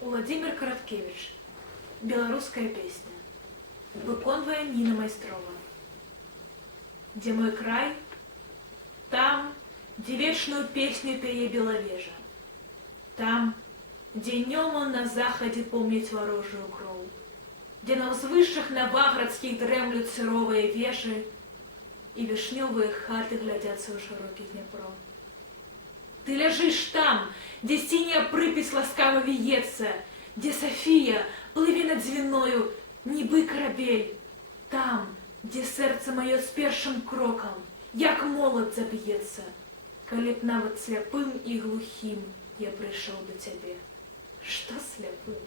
Владимир Караткевич. Белорусская песня. Выконвае Ніна Майстрова. Где мой край? Там, где вечную песню пее беловежа. Там, где днем он на заходе помнит ворожую кроў. Где на ўзвышшах наваградскіх дрэмлют сыровыя вежы и вишневые хаты глядятся ў широкі Днепро. Ты ляжишь там, где синяя припись ласкаво виется, где София плыве над звеною, нібы корабель. Там, где сердце мое с першим кроком, як молот забьется, коли б нават сляпым и глухим я пришел до тебе. Что сляпым?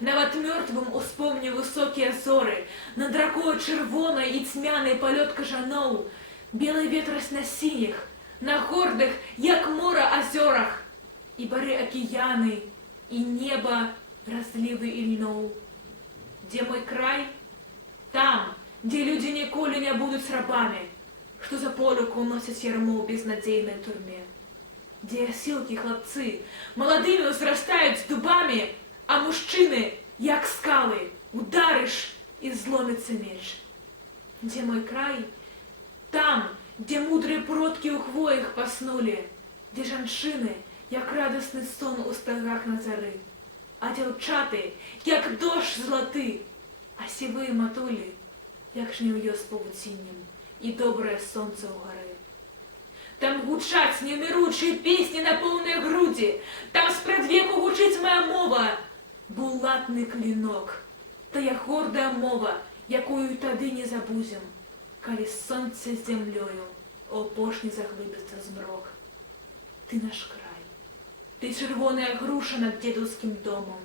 Нават мертвым успомню высокие зоры, над ракою червоной и тьмяный полет кажаноў, белый ветрось на синих, на гордых, як мора озерах, и бары океаны, и небо разливы ильноў. Где мой край? Там, где люди ніколі не будут с рабами, что за полюку носят ярмо в безнадейной турме. Где осилки хлопцы молодыми взрастают с дубами, а мужчины, як скалы, ударишь и зломится меч. Где мой край? Там, где мудрые продки у хвоях поснули, где жанчыны, як радостный сон у стагах на зары, а дзяўчаты, як дождь златы, а сівыя матулі, як жнів'ё з павуціннем и доброе солнце у горы. Там гучаць неміручыя песни на полные груди, там спрадвеку гучыць моя мова, булатный клинок, тая гордая мова, якую тады не забудзем, калі сонце з зямлёю опошні заглыбіцца змрок. Ты наш край, ты чырвоная груша над дзедаўскім домом,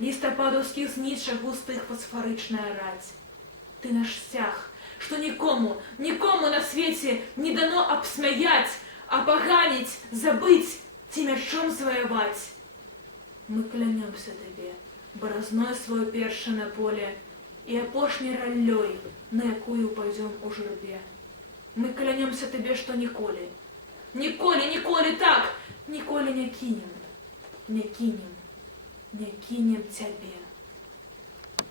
лістападаўскіх знічак густых фосфарычная раць. Ты наш сцяг, что никому на свете не дано обсмеять, опоганить, забыть, ці мячом завоевать. Мы клянемся тебе, борозной свое перше на поле и опошней роллей, на якую пойдем у журбе. Мы клянемся тебе, что николи так, николи не кинем, не кинем тебе.